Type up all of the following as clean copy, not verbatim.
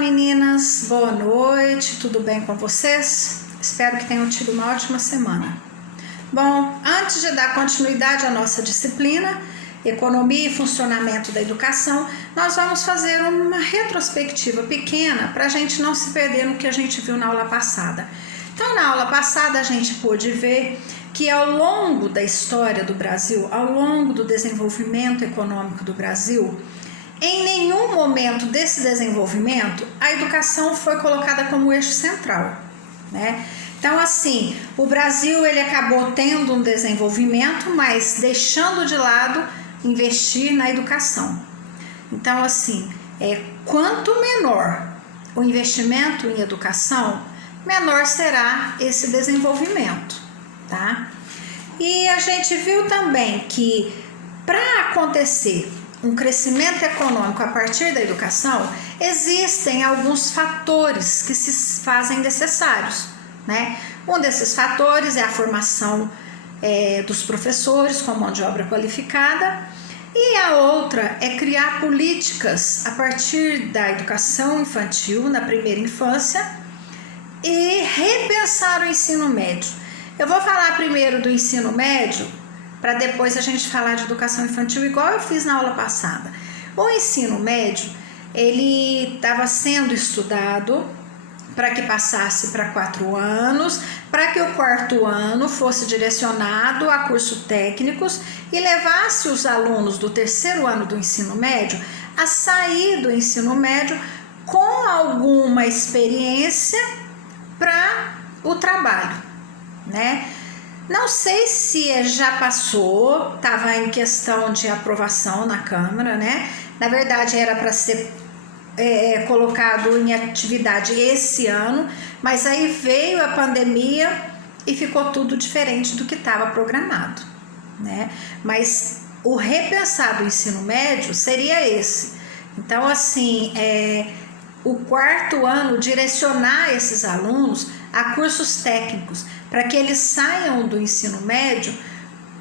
meninas, boa noite, tudo bem com vocês? Espero que tenham tido uma ótima semana. Bom, antes de dar continuidade à nossa disciplina, Economia e Funcionamento da Educação, nós vamos fazer uma retrospectiva pequena para a gente não se perder no que a gente viu na aula passada. Então, na aula passada, a gente pôde ver que ao longo da história do Brasil, ao longo do desenvolvimento econômico do Brasil, em nenhum momento desse desenvolvimento, a educação foi colocada como eixo central, né? Então, assim, o Brasil ele acabou tendo um desenvolvimento, mas deixando de lado investir na educação. Então, assim, quanto menor o investimento em educação, menor será esse desenvolvimento, tá? E a gente viu também que para acontecer um crescimento econômico a partir da educação, existem alguns fatores que se fazem necessários, né? Um desses fatores é a formação dos professores com mão de obra qualificada, e a outra é criar políticas a partir da educação infantil, na primeira infância, e repensar o ensino médio. Eu vou falar primeiro do ensino médio, para depois a gente falar de educação infantil, igual eu fiz na aula passada. O ensino médio, ele estava sendo estudado para que passasse para 4 anos, para que o 4º ano fosse direcionado a cursos técnicos e levasse os alunos do 3º ano do ensino médio a sair do ensino médio com alguma experiência para o trabalho, né? Não sei se já passou, estava em questão de aprovação na Câmara, né? Na verdade, era para ser colocado em atividade esse ano, mas aí veio a pandemia e ficou tudo diferente do que estava programado, né? Mas o repensar do ensino médio seria esse. Então, assim, o 4º ano direcionar esses alunos a cursos técnicos, para que eles saiam do ensino médio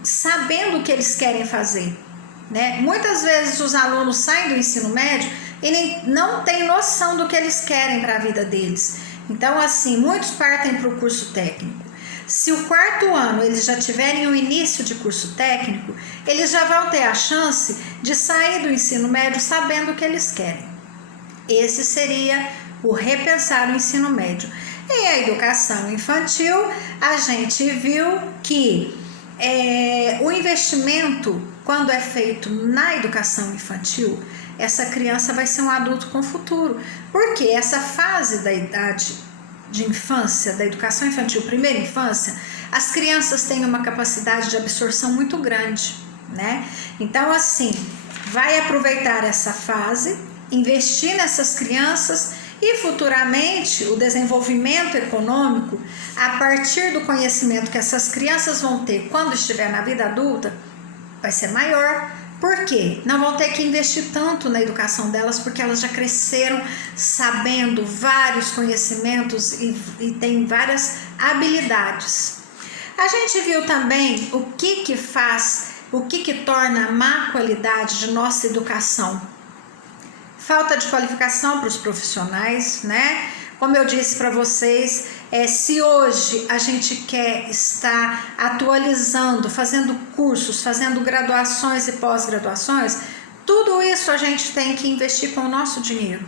sabendo o que eles querem fazer, né? Muitas vezes os alunos saem do ensino médio e não têm noção do que eles querem para a vida deles. Então, assim, muitos partem para o curso técnico. Se o 4º ano eles já tiverem o início de curso técnico, eles já vão ter a chance de sair do ensino médio sabendo o que eles querem. Esse seria o repensar o ensino médio. E a educação infantil, a gente viu que o investimento, quando é feito na educação infantil, essa criança vai ser um adulto com futuro. Porque essa fase da idade de infância, da educação infantil, primeira infância, as crianças têm uma capacidade de absorção muito grande, né? Então, assim, vai aproveitar essa fase, investir nessas crianças e futuramente o desenvolvimento econômico, a partir do conhecimento que essas crianças vão ter quando estiver na vida adulta, vai ser maior. Por quê? Não vão ter que investir tanto na educação delas, porque elas já cresceram sabendo vários conhecimentos e têm várias habilidades. A gente viu também o que torna a má qualidade de nossa educação. Falta de qualificação para os profissionais, né? Como eu disse para vocês, se hoje a gente quer estar atualizando, fazendo cursos, fazendo graduações e pós-graduações, tudo isso a gente tem que investir com o nosso dinheiro.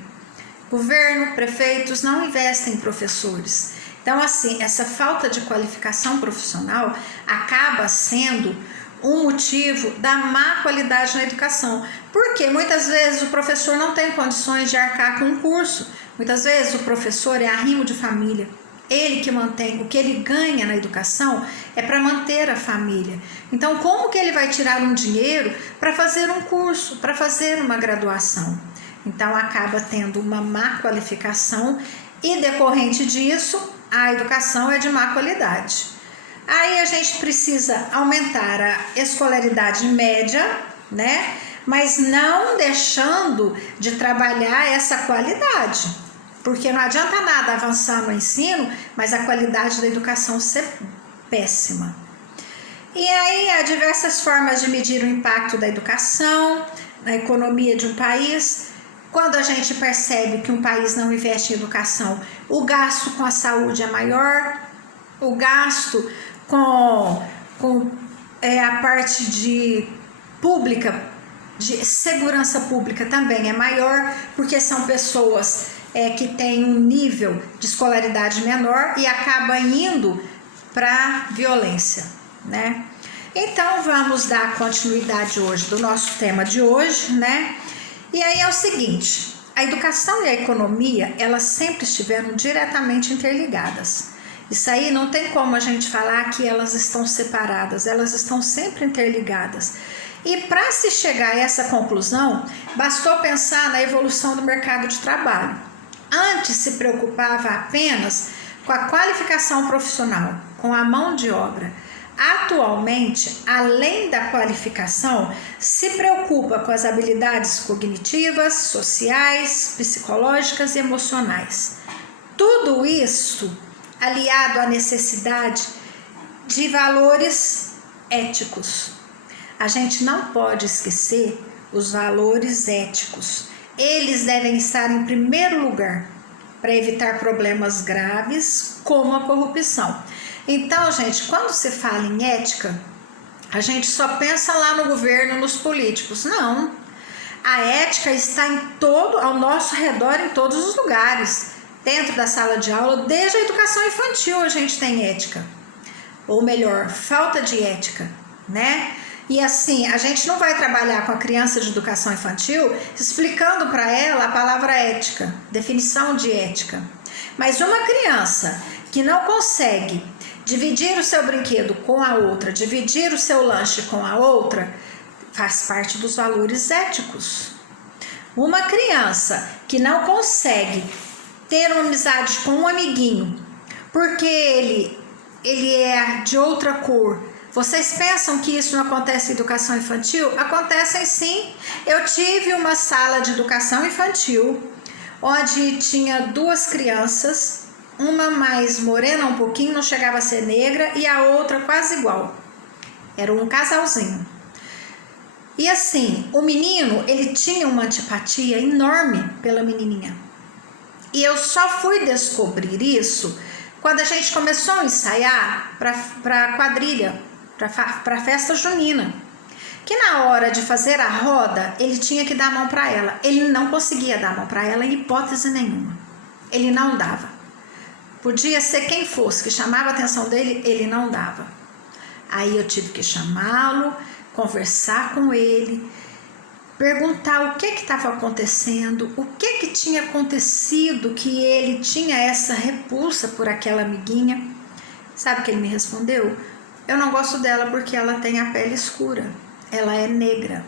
Governo, prefeitos não investem em professores. Então, assim, essa falta de qualificação profissional acaba sendo um motivo da má qualidade na educação, porque muitas vezes o professor não tem condições de arcar com um curso, muitas vezes o professor é arrimo de família, ele que mantém, o que ele ganha na educação é para manter a família. Então, como que ele vai tirar um dinheiro para fazer um curso, para fazer uma graduação? Então, acaba tendo uma má qualificação e, decorrente disso, a educação é de má qualidade. Aí a gente precisa aumentar a escolaridade média, né? Mas não deixando de trabalhar essa qualidade. Porque não adianta nada avançar no ensino, mas a qualidade da educação ser péssima. E aí há diversas formas de medir o impacto da educação na economia de um país. Quando a gente percebe que um país não investe em educação, o gasto com a saúde é maior, o gasto com a parte de pública, de segurança pública também é maior, porque são pessoas que têm um nível de escolaridade menor e acaba indo para violência, né? Então vamos dar continuidade hoje do nosso tema de hoje, né? E aí é o seguinte, a educação e a economia, elas sempre estiveram diretamente interligadas. Isso aí não tem como a gente falar que elas estão separadas, elas estão sempre interligadas. E para se chegar a essa conclusão, bastou pensar na evolução do mercado de trabalho. Antes se preocupava apenas com a qualificação profissional, com a mão de obra. Atualmente, além da qualificação, se preocupa com as habilidades cognitivas, sociais, psicológicas e emocionais. Tudo isso aliado à necessidade de valores éticos. A gente não pode esquecer os valores éticos. Eles devem estar em primeiro lugar para evitar problemas graves como a corrupção. Então, gente, quando se fala em ética, a gente só pensa lá no governo, nos políticos. Não. A ética está ao nosso redor, em todos os lugares. Dentro da sala de aula, desde a educação infantil a gente tem ética. Ou melhor, falta de ética, né? E assim, a gente não vai trabalhar com a criança de educação infantil explicando para ela a palavra ética, definição de ética. Mas uma criança que não consegue dividir o seu brinquedo com a outra, dividir o seu lanche com a outra, faz parte dos valores éticos. Uma criança que não consegue ter uma amizade com um amiguinho porque ele é de outra cor. Vocês pensam que isso não acontece em educação infantil? Acontecem sim. Eu tive uma sala de educação infantil onde tinha duas crianças, uma mais morena um pouquinho, não chegava a ser negra, e a outra quase igual. Era um casalzinho. E assim, o menino, ele tinha uma antipatia enorme pela menininha. E eu só fui descobrir isso quando a gente começou a ensaiar para quadrilha, para a festa junina. Que na hora de fazer a roda, ele tinha que dar a mão para ela. Ele não conseguia dar a mão para ela em hipótese nenhuma. Ele não dava. Podia ser quem fosse que chamava a atenção dele, ele não dava. Aí eu tive que chamá-lo, conversar com ele, perguntar o que estava acontecendo, o que tinha acontecido que ele tinha essa repulsa por aquela amiguinha. Sabe o que ele me respondeu? Eu não gosto dela porque ela tem a pele escura, ela é negra.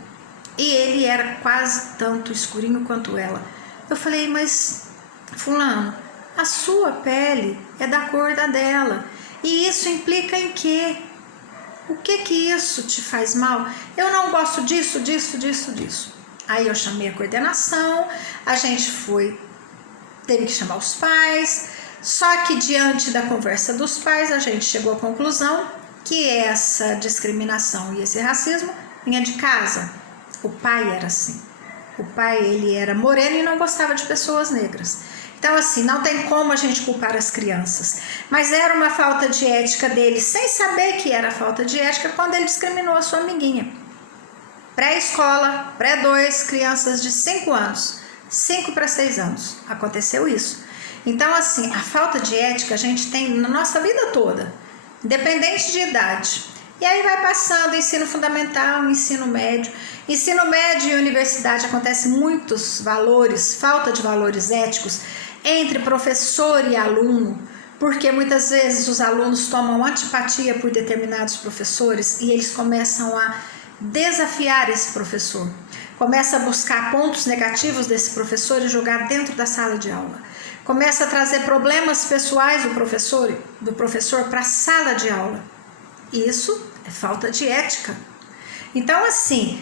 E ele era quase tanto escurinho quanto ela. Eu falei, mas fulano, a sua pele é da cor da dela. E isso implica em quê? O que isso te faz mal? Eu não gosto disso. Aí eu chamei a coordenação, a gente teve que chamar os pais, só que diante da conversa dos pais, a gente chegou à conclusão que essa discriminação e esse racismo vinha de casa. O pai era assim. O pai, ele era moreno e não gostava de pessoas negras. Então, assim, não tem como a gente culpar as crianças. Mas era uma falta de ética dele, sem saber que era falta de ética, quando ele discriminou a sua amiguinha. Pré-escola, pré-2, crianças de 5 anos, 5 para 6 anos. Aconteceu isso. Então, assim, a falta de ética a gente tem na nossa vida toda, independente de idade. E aí vai passando ensino fundamental, ensino médio. Ensino médio e universidade acontecem muitos valores, falta de valores éticos entre professor e aluno, porque muitas vezes os alunos tomam antipatia por determinados professores e eles começam a desafiar esse professor, começa a buscar pontos negativos desse professor e jogar dentro da sala de aula, começa a trazer problemas pessoais do professor para a sala de aula. Isso é falta de ética. Então, assim,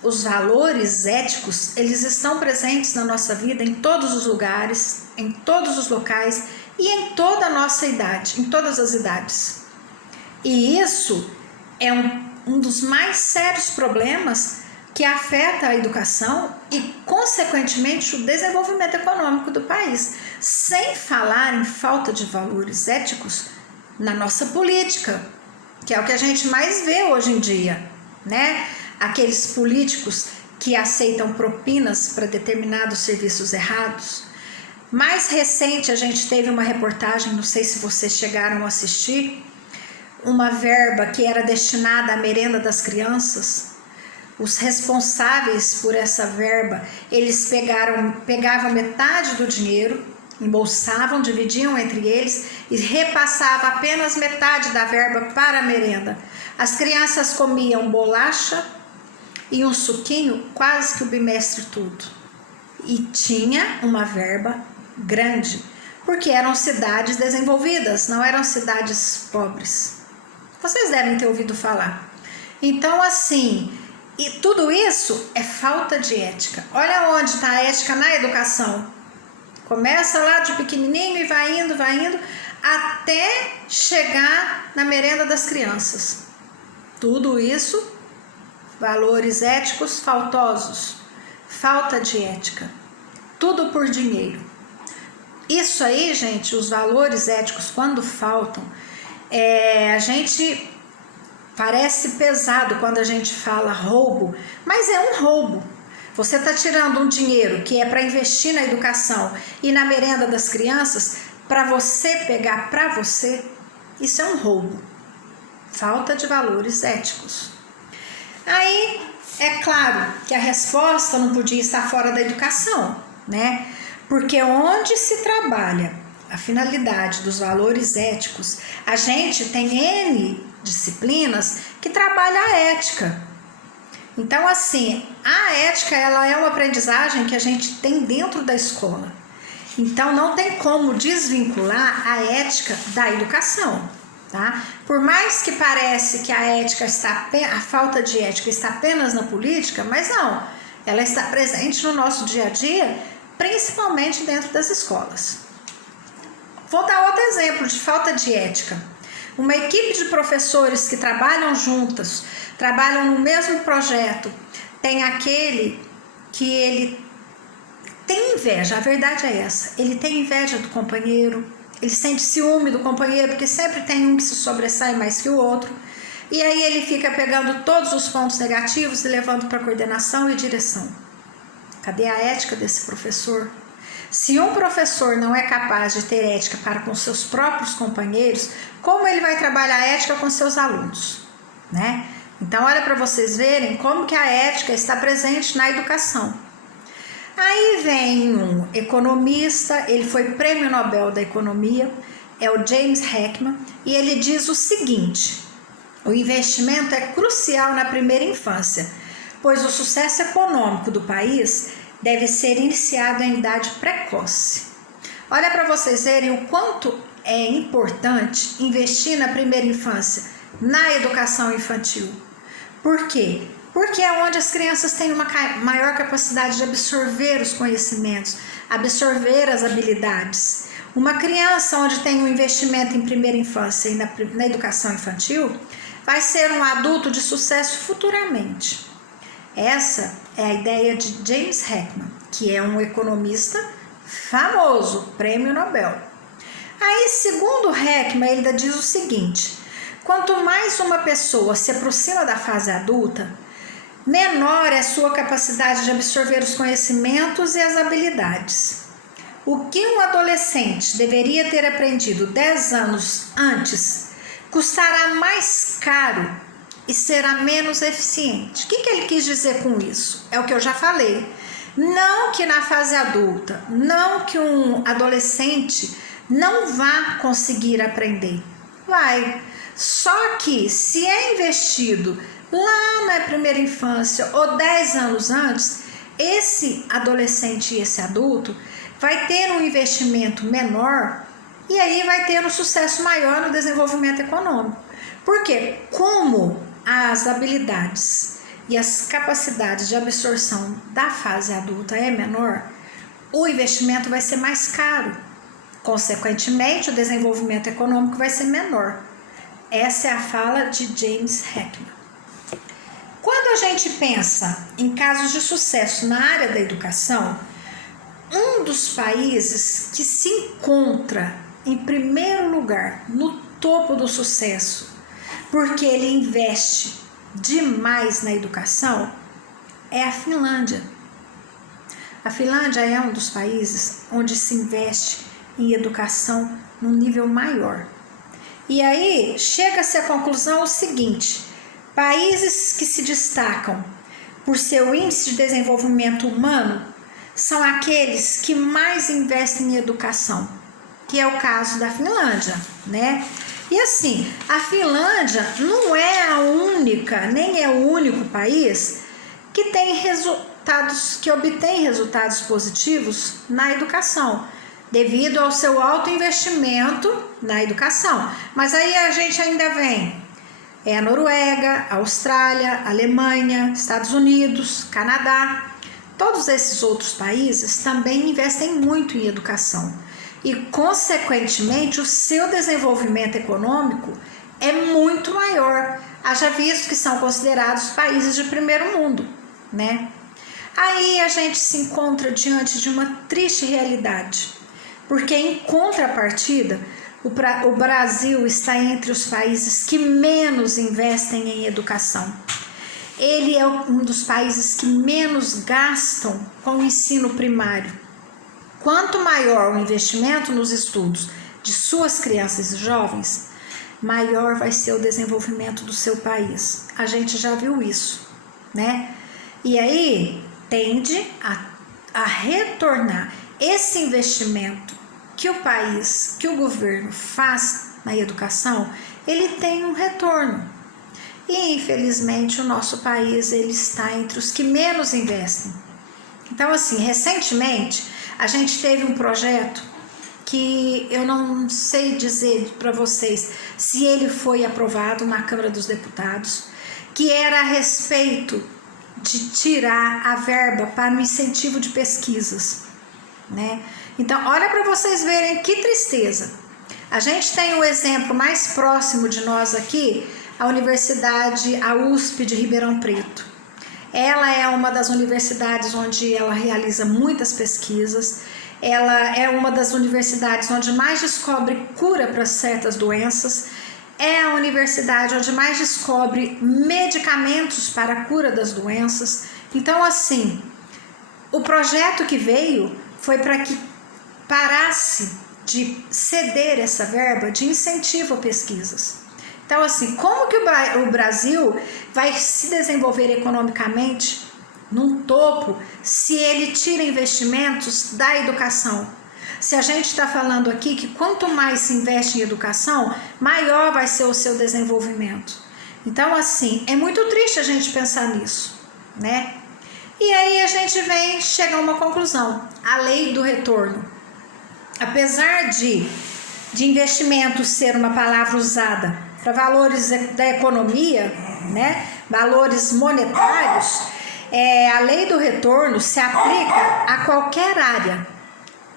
os valores éticos, eles estão presentes na nossa vida em todos os lugares, em todos os locais e em toda a nossa idade, em todas as idades. E isso é um dos mais sérios problemas que afeta a educação e, consequentemente, o desenvolvimento econômico do país, sem falar em falta de valores éticos na nossa política, que é o que a gente mais vê hoje em dia, né? Aqueles políticos que aceitam propinas para determinados serviços errados. Mais recente, a gente teve uma reportagem, não sei se vocês chegaram a assistir, uma verba que era destinada à merenda das crianças. Os responsáveis por essa verba, eles pegavam metade do dinheiro, embolsavam, dividiam entre eles e repassavam apenas metade da verba para a merenda. As crianças comiam bolacha e um suquinho quase que o bimestre todo. E tinha uma verba grande, porque eram cidades desenvolvidas, não eram cidades pobres. Vocês devem ter ouvido falar. Então, assim, e tudo isso é falta de ética. Olha onde está a ética na educação. Começa lá de pequenininho e vai indo, até chegar na merenda das crianças. Tudo isso, valores éticos faltosos, falta de ética, tudo por dinheiro. Isso aí, gente, os valores éticos, quando faltam, a gente parece pesado quando a gente fala roubo, mas é um roubo. Você está tirando um dinheiro que é para investir na educação e na merenda das crianças para você pegar para você. Isso é um roubo. Falta de valores éticos. Aí, é claro que a resposta não podia estar fora da educação, né? Porque onde se trabalha a finalidade dos valores éticos, a gente tem N disciplinas que trabalham a ética. Então, assim, a ética, ela é uma aprendizagem que a gente tem dentro da escola. Então, não tem como desvincular a ética da educação, tá? Por mais que parece que a falta de ética está apenas na política, mas não, ela está presente no nosso dia a dia, principalmente dentro das escolas. Vou dar outro exemplo de falta de ética. Uma equipe de professores que trabalham juntas, trabalham no mesmo projeto, tem aquele que ele tem inveja, a verdade é essa, ele tem inveja do companheiro, ele sente ciúme do companheiro, porque sempre tem um que se sobressai mais que o outro, e aí ele fica pegando todos os pontos negativos e levando para coordenação e direção. Cadê a ética desse professor? Se um professor não é capaz de ter ética para com seus próprios companheiros, como ele vai trabalhar a ética com seus alunos, né? Então, olha para vocês verem como que a ética está presente na educação. Aí vem um economista, ele foi prêmio Nobel da Economia, é o James Heckman, e ele diz o seguinte: o investimento é crucial na primeira infância, pois o sucesso econômico do país deve ser iniciado em idade precoce. Olha para vocês verem o quanto é importante investir na primeira infância, na educação infantil. Por quê? Porque é onde as crianças têm uma maior capacidade de absorver os conhecimentos, absorver as habilidades. Uma criança onde tem um investimento em primeira infância e na educação infantil vai ser um adulto de sucesso futuramente. Essa é a ideia de James Heckman, que é um economista famoso, prêmio Nobel. Aí, segundo Heckman, ele ainda diz o seguinte: quanto mais uma pessoa se aproxima da fase adulta, menor é a sua capacidade de absorver os conhecimentos e as habilidades. O que um adolescente deveria ter aprendido 10 anos antes custará mais caro e será menos eficiente. O que ele quis dizer com isso? É o que eu já falei. Não que na fase adulta, não que um adolescente não vá conseguir aprender. Vai. Só que se é investido lá na primeira infância ou 10 anos antes, esse adolescente e esse adulto vai ter um investimento menor e aí vai ter um sucesso maior no desenvolvimento econômico. Porque como as habilidades e as capacidades de absorção da fase adulta é menor, o investimento vai ser mais caro. Consequentemente, o desenvolvimento econômico vai ser menor. Essa é a fala de James Heckman. Quando a gente pensa em casos de sucesso na área da educação, um dos países que se encontra em primeiro lugar, no topo do sucesso, porque ele investe demais na educação, é a Finlândia. A Finlândia é um dos países onde se investe em educação num nível maior. E aí chega-se à conclusão o seguinte: países que se destacam por seu índice de desenvolvimento humano são aqueles que mais investem em educação, que é o caso da Finlândia, né? E assim, a Finlândia não é a única, nem é o único país que tem que obtém resultados positivos na educação, devido ao seu alto investimento na educação. Mas aí a gente ainda vem a Noruega, a Austrália, a Alemanha, Estados Unidos, Canadá. Todos esses outros países também investem muito em educação e, consequentemente, o seu desenvolvimento econômico é muito maior, haja visto que são considerados países de primeiro mundo, né? Aí a gente se encontra diante de uma triste realidade, porque em contrapartida, o Brasil está entre os países que menos investem em educação. Ele é um dos países que menos gastam com o ensino primário. Quanto maior o investimento nos estudos de suas crianças e jovens, maior vai ser o desenvolvimento do seu país. A gente já viu isso, né? E aí tende a retornar esse investimento que o país, que o governo faz na educação, ele tem um retorno. E infelizmente o nosso país ele está entre os que menos investem. Então assim, recentemente a gente teve um projeto que eu não sei dizer para vocês se ele foi aprovado na Câmara dos Deputados, que era a respeito de tirar a verba para o incentivo de pesquisas, né? Então, olha para vocês verem que tristeza. A gente tem um exemplo mais próximo de nós aqui, a Universidade, a USP de Ribeirão Preto. Ela é uma das universidades onde ela realiza muitas pesquisas, ela é uma das universidades onde mais descobre cura para certas doenças, é a universidade onde mais descobre medicamentos para a cura das doenças. Então, assim, o projeto que veio foi para que parasse de ceder essa verba de incentivo a pesquisas. Então, assim, como que o Brasil vai se desenvolver economicamente num topo se ele tira investimentos da educação? Se a gente está falando aqui que quanto mais se investe em educação, maior vai ser o seu desenvolvimento. Então, assim, é muito triste a gente pensar nisso, né? E aí a gente chega a uma conclusão, a lei do retorno. Apesar de investimento ser uma palavra usada para valores da economia, né, valores monetários, a lei do retorno se aplica a qualquer área.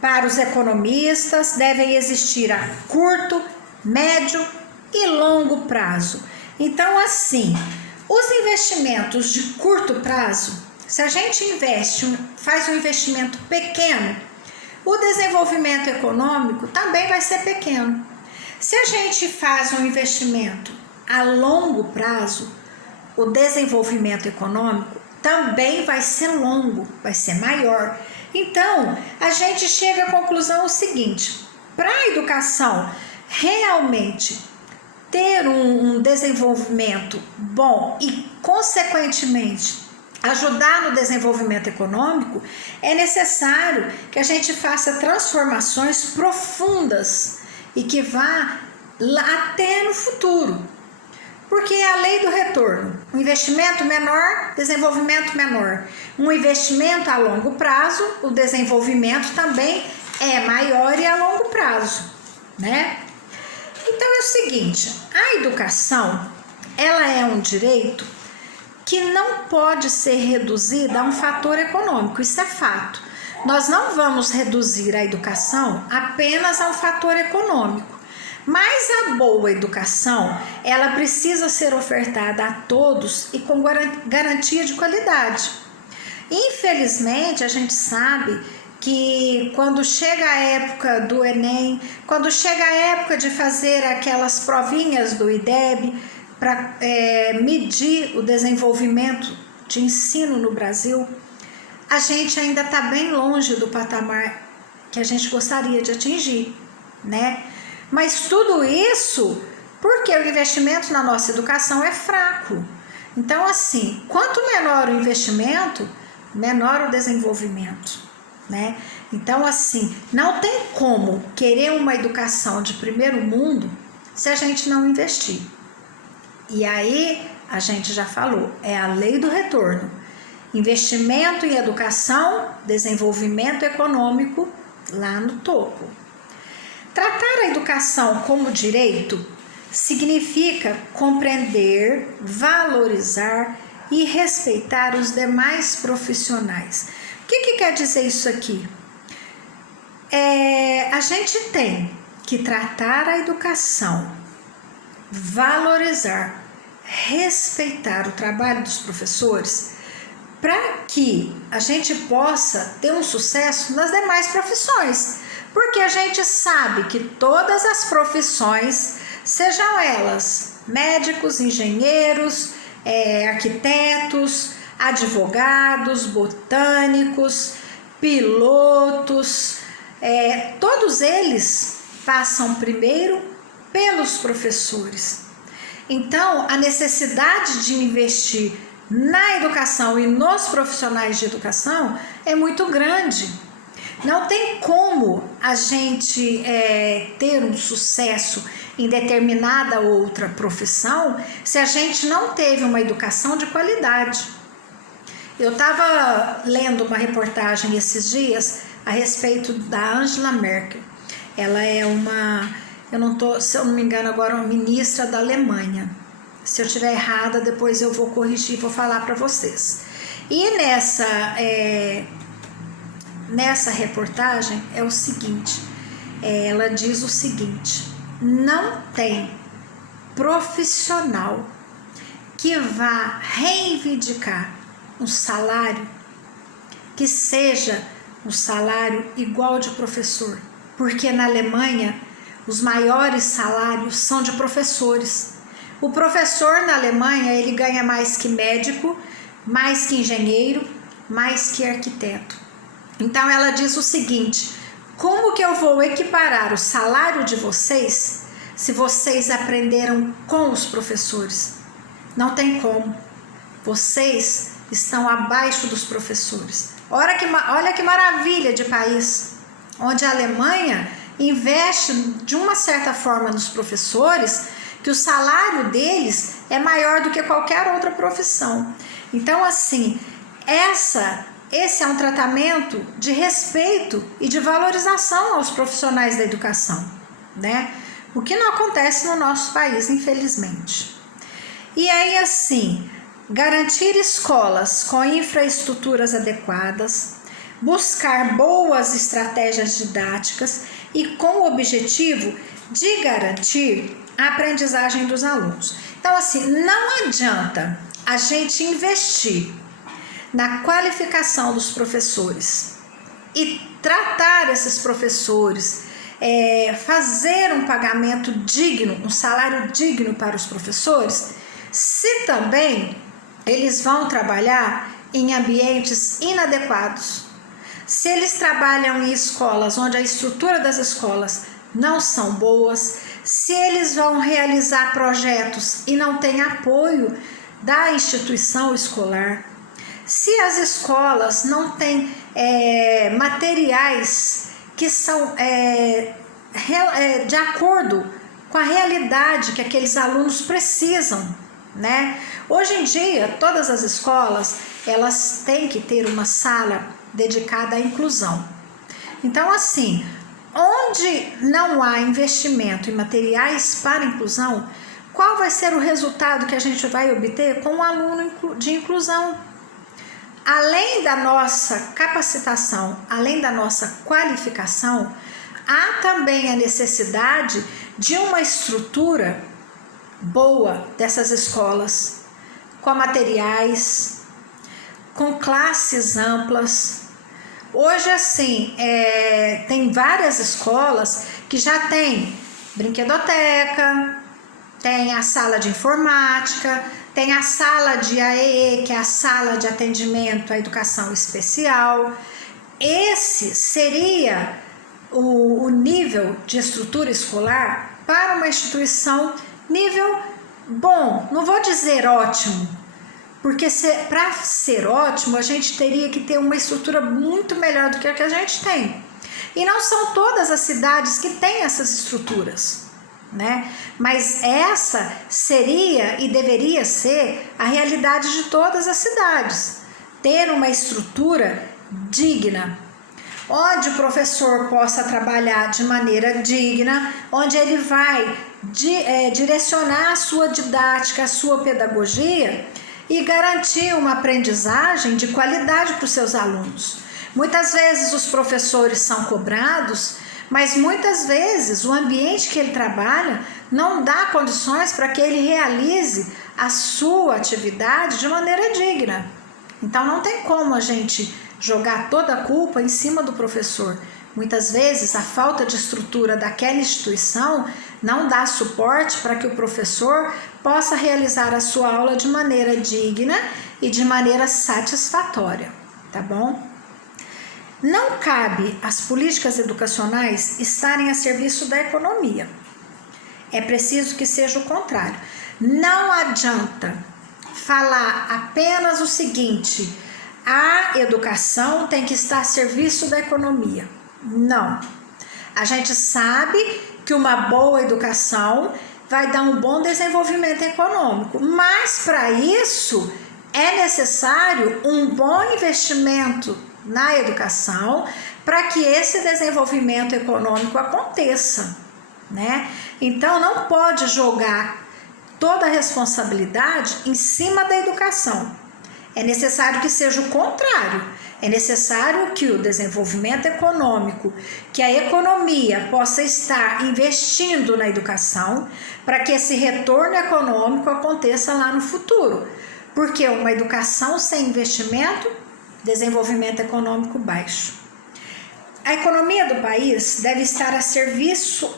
Para os economistas, devem existir a curto, médio e longo prazo. Então, assim, os investimentos de curto prazo, se a gente faz um investimento pequeno, o desenvolvimento econômico também vai ser pequeno. Se a gente faz um investimento a longo prazo, o desenvolvimento econômico também vai ser longo, vai ser maior. Então, a gente chega à conclusão o seguinte: para a educação realmente ter um desenvolvimento bom e, consequentemente, ajudar no desenvolvimento econômico, é necessário que a gente faça transformações profundas e que vá lá até no futuro. Porque é a lei do retorno. Um investimento menor, desenvolvimento menor. Um investimento a longo prazo, o desenvolvimento também é maior e a longo prazo, né? Então é o seguinte, a educação, ela é um direito que não pode ser reduzida a um fator econômico, isso é fato. Nós não vamos reduzir a educação apenas a um fator econômico, Mas a boa educação, ela precisa ser ofertada a todos e com garantia de qualidade. Infelizmente, a gente sabe que quando chega a época do Enem, quando chega a época de fazer aquelas provinhas do IDEB para medir o desenvolvimento de ensino no Brasil, a gente ainda está bem longe do patamar que a gente gostaria de atingir, né? Mas tudo isso porque o investimento na nossa educação é fraco. Então, assim, quanto menor o investimento, menor o desenvolvimento, né? Então, assim, não tem como querer uma educação de primeiro mundo se a gente não investir. E aí, a gente já falou, é a lei do retorno. Investimento em educação, desenvolvimento econômico lá no topo. Tratar a educação como direito significa compreender, valorizar e respeitar os demais profissionais. O que quer dizer isso aqui? A gente tem que tratar a educação, valorizar, respeitar o trabalho dos professores para que a gente possa ter um sucesso nas demais profissões. Porque a gente sabe que todas as profissões, sejam elas médicos, engenheiros, arquitetos, advogados, botânicos, pilotos, todos eles passam primeiro pelos professores. Então, a necessidade de investir na educação e nos profissionais de educação é muito grande. Não tem como a gente ter um sucesso em determinada outra profissão se a gente não teve uma educação de qualidade. Eu estava lendo uma reportagem esses dias a respeito da Angela Merkel. Ela é se eu não me engano agora, uma ministra da Alemanha. Se eu estiver errada, depois eu vou corrigir e vou falar para vocês. E nessa reportagem é o seguinte, ela diz o seguinte: não tem profissional que vá reivindicar um salário que seja um salário igual de professor, porque na Alemanha os maiores salários são de professores. O professor na Alemanha, ele ganha mais que médico, mais que engenheiro, mais que arquiteto. Então ela diz o seguinte: como que eu vou equiparar o salário de vocês se vocês aprenderam com os professores? Não tem como. Vocês estão abaixo dos professores. Olha que maravilha de país, onde a Alemanha investe de uma certa forma nos professores, que o salário deles é maior do que qualquer outra profissão. Então, assim, esse é um tratamento de respeito e de valorização aos profissionais da educação, né? O que não acontece no nosso país, infelizmente. E aí, assim, garantir escolas com infraestruturas adequadas, buscar boas estratégias didáticas e com o objetivo de garantir a aprendizagem dos alunos. Então, assim, não adianta a gente investir na qualificação dos professores e tratar esses professores, fazer um pagamento digno, um salário digno para os professores, se também eles vão trabalhar em ambientes inadequados. Se eles trabalham em escolas onde a estrutura das escolas não são boas, se eles vão realizar projetos e não têm apoio da instituição escolar, se as escolas não têm materiais que são de acordo com a realidade que aqueles alunos precisam, né? Hoje em dia, todas as escolas, elas têm que ter uma sala dedicada à inclusão. Então, assim, onde não há investimento em materiais para inclusão, qual vai ser o resultado que a gente vai obter com o aluno de inclusão? Além da nossa capacitação, além da nossa qualificação, há também a necessidade de uma estrutura boa dessas escolas, com materiais, com classes amplas. Hoje, assim, tem várias escolas que já tem brinquedoteca, tem a sala de informática, tem a sala de AEE, que é a sala de atendimento à educação especial. Esse seria o nível de estrutura escolar para uma instituição nível bom, não vou dizer ótimo, porque para ser ótimo a gente teria que ter uma estrutura muito melhor do que a gente tem. E não são todas as cidades que têm essas estruturas, né? Mas essa seria e deveria ser a realidade de todas as cidades, ter uma estrutura digna, onde o professor possa trabalhar de maneira digna, onde ele vai direcionar a sua didática, a sua pedagogia e garantir uma aprendizagem de qualidade para os seus alunos. Muitas vezes os professores são cobrados, mas muitas vezes o ambiente que ele trabalha não dá condições para que ele realize a sua atividade de maneira digna. Então não tem como a gente jogar toda a culpa em cima do professor. Muitas vezes a falta de estrutura daquela instituição não dá suporte para que o professor possa realizar a sua aula de maneira digna e de maneira satisfatória, tá bom? Não cabe às políticas educacionais estarem a serviço da economia. É preciso que seja o contrário. Não adianta falar apenas o seguinte: a educação tem que estar a serviço da economia. Não. A gente sabe que uma boa educação vai dar um bom desenvolvimento econômico, mas para isso é necessário um bom investimento na educação para que esse desenvolvimento econômico aconteça, né? Então não pode jogar toda a responsabilidade em cima da educação. É necessário que seja o contrário. É necessário que o desenvolvimento econômico, que a economia possa estar investindo na educação para que esse retorno econômico aconteça lá no futuro. Porque uma educação sem investimento, desenvolvimento econômico baixo. A economia do país deve estar a serviço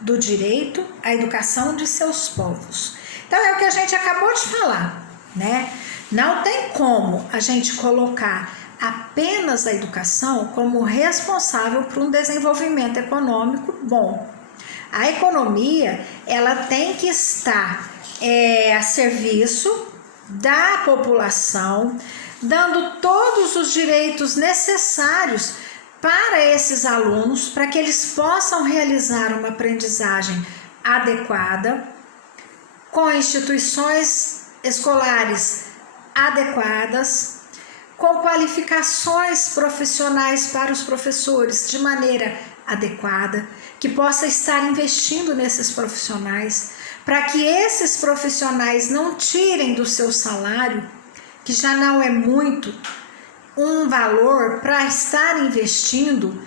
do direito à educação de seus povos. Então é o que a gente acabou de falar, né? Não tem como a gente colocar apenas a educação como responsável por um desenvolvimento econômico bom. A economia, ela tem que estar a serviço da população, dando todos os direitos necessários para esses alunos, para que eles possam realizar uma aprendizagem adequada, com instituições escolares adequadas, com qualificações profissionais para os professores de maneira adequada, que possa estar investindo nesses profissionais, para que esses profissionais não tirem do seu salário, que já não é muito, um valor para estar investindo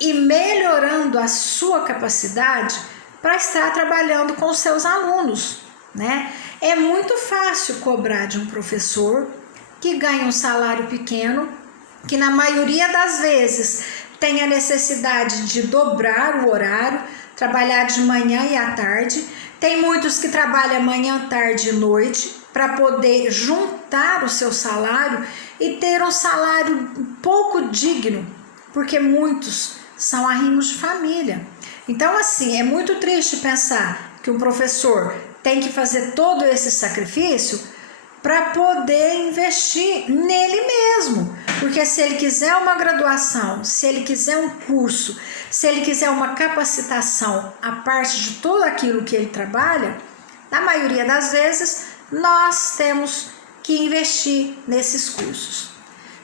e melhorando a sua capacidade para estar trabalhando com seus alunos, né? É muito fácil cobrar de um professor que ganha um salário pequeno, que na maioria das vezes tem a necessidade de dobrar o horário, trabalhar de manhã e à tarde. Tem muitos que trabalham manhã, tarde e noite para poder juntar o seu salário e ter um salário um pouco digno, porque muitos são arrimos de família. Então, assim, é muito triste pensar que um professor tem que fazer todo esse sacrifício para poder investir nele mesmo, porque se ele quiser uma graduação, se ele quiser um curso, se ele quiser uma capacitação a parte de tudo aquilo que ele trabalha, na maioria das vezes nós temos que investir nesses cursos.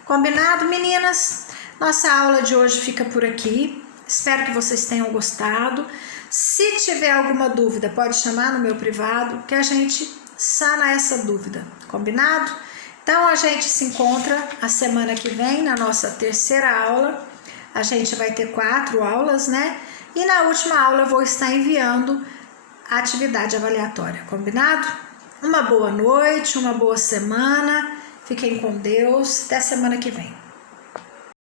Combinado, meninas? Nossa aula de hoje fica por aqui. Espero que vocês tenham gostado. Se tiver alguma dúvida, pode chamar no meu privado que a gente sana essa dúvida. Combinado? Então a gente se encontra a semana que vem na nossa terceira aula. A gente vai ter 4 aulas, né? E na última aula eu vou estar enviando a atividade avaliatória, combinado? Uma boa noite, uma boa semana, fiquem com Deus, até semana que vem.